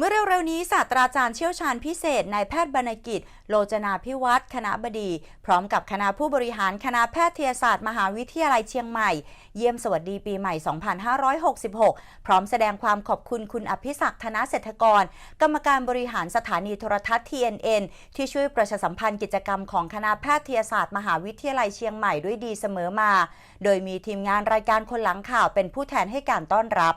เมื่อเร็วๆนี้ศาสตราจารย์เชี่ยวชาญพิเศษนายแพทย์บรรณกิจ โลจนาพิวัตรคณะบดี พร้อมกับคณะผู้บริหารคณะแพทยศาสตร์มหาวิทยาลัยเชียงใหม่ เยี่ยมสวัสดีปีใหม่ 2566 พร้อมแสดงความขอบคุณคุณอภิศักดิ์ธนเศรษฐกร กรรมการบริหารสถานีโทรทัศน์ TNN ที่ช่วยประชาสัมพันธ์กิจกรรมของคณะแพทยศาสตร์มหาวิทยาลัยเชียงใหม่ด้วยดีเสมอมา โดยมีทีมงานรายการคนหลังข่าวเป็นผู้แทนให้การต้อนรับ